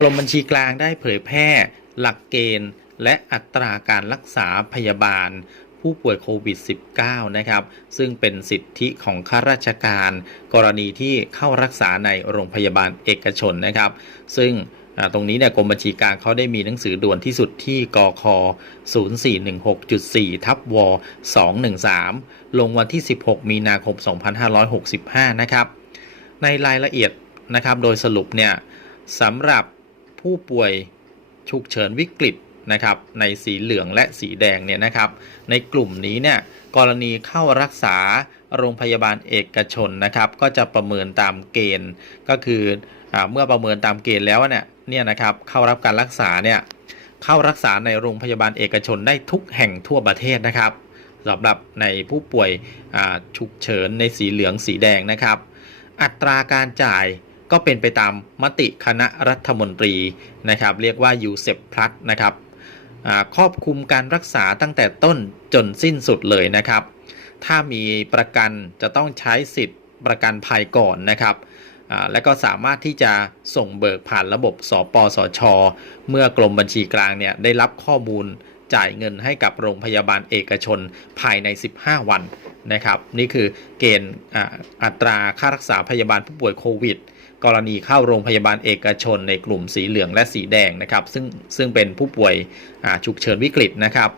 กรมบัญชีกลางได้เผยแพร่ หลักเกณฑ์ และอัตราการรักษาพยาบาล ผู้ป่วยโควิด -19 นะครับ ซึ่งเป็นสิทธิของข้าราชการ กรณีที่เข้ารักษาในโรงพยาบาลเอกชนนะครับ ซึ่งตรงนี้เนี่ยกรมบัญชีกลางเขาได้มีหนังสือด่วนที่สุดที่กค 0416.4 ทับว 213 ลงวันที่ 16 มีนาคม 2565 นะครับ ในรายละเอียดนะครับ โดยสรุปเนี่ยสำหรับ ผู้ป่วยฉุกเฉินวิกฤตนะครับในสีเหลืองและสีแดงเนี่ยนะครับ ในกลุ่มนี้เนี่ยกรณีเข้ารักษาโรงพยาบาลเอกชนนะครับ ก็จะประเมินตามเกณฑ์ก็คืออเมื่อประเมินตามเกณฑ์แล้วเนี่ยเนี่ยนะครับเข้ารับการรักษาเนี่ยเข้ารักษาในโรงพยาบาลเอกชนได้ทุกแห่งทั่วประเทศนะครับสำหรับในผู้ป่วยฉุกเฉินในสีเหลืองสีแดงนะครับ อัตราการจ่าย ก็เป็นไปตามมติคณะรัฐมนตรีนะครับ เรียกว่า u s e p Plus นะครับครอบคลุมการรักษาตั้งแต่ต้นจนสิ้นสุดเลยนะครับ ถ้ามีประกันจะต้องใช้สิทธิ์ประกันภัยก่อนนะครับและก็สามารถที่จะส่งเบิกผ่านระบบสปสช เมื่อกรมบัญชีกลางเนี่ยได้รับข้อมูลจ่ายเงินให้กับโรงพยาบาลเอกชนภายใน 15 วัน นะครับ นี่คือเกณฑ์อัตราค่ารักษาพยาบาลผู้ป่วยโควิด กรณีเข้าโรงพยาบาลเอกชนในกลุ่มสีเหลืองและสีแดงนะครับ ซึ่งซึ่งเป็นผู้ป่วยฉุกเฉินวิกฤตนะครับ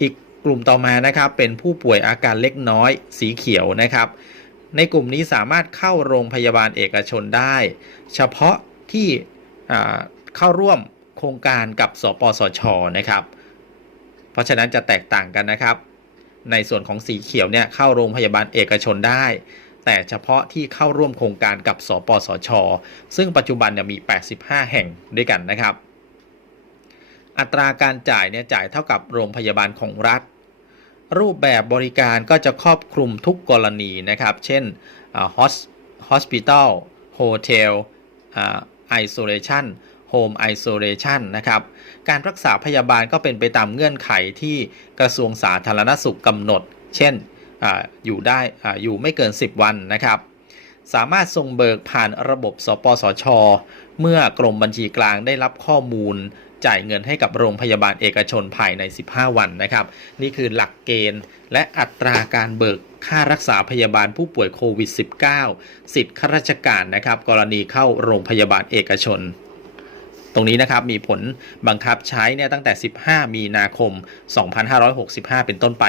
อีกกลุ่มต่อมานะครับเป็นผู้ป่วยอาการเล็กน้อยสีเขียวนะครับ ในกลุ่มนี้สามารถเข้าโรงพยาบาลเอกชนได้ เฉพาะที่เข้าร่วมโครงการกับสปสชนะครับ เพราะฉะนั้นจะแตกต่างกันนะครับ ในส่วนของสีเขียวเนี่ยเข้าโรงพยาบาลเอกชนได้ แต่เฉพาะที่เข้าร่วมโครงการกับสปสช ซึ่งปัจจุบันเนี่ยมี 85 แห่งด้วยกันนะครับ อัตราการจ่ายเนี่ยจ่ายเท่ากับโรงพยาบาลของรัฐ รูปแบบบริการก็จะครอบคลุมทุกกรณีนะครับ เช่นฮอส hospital hotel อ่า isolation home isolation นะครับ การรักษาพยาบาลก็เป็นไปตามเงื่อนไขที่กระทรวงสาธารณสุขกำหนด เช่นออยู่ได้ออยู่ไม่เกิน 10 วันนะครับ สามารถส่งเบิกผ่านระบบ สปสช เมื่อกรมบัญชีกลางได้รับข้อมูล จ่ายเงินให้กับโรงพยาบาลเอกชนภายใน 15 วันนะครับ นี่คือหลักเกณฑ์ และอัตราการเบิกค่ารักษาพยาบาลผู้ป่วยโควิด -19 สิทธิข้าราชการนะครับ กรณีเข้าโรงพยาบาลเอกชน ตรงนี้นะครับมีผลบังคับใช้เนี่ยตั้งแต่ 15 มีนาคม 2565 เป็นต้นไป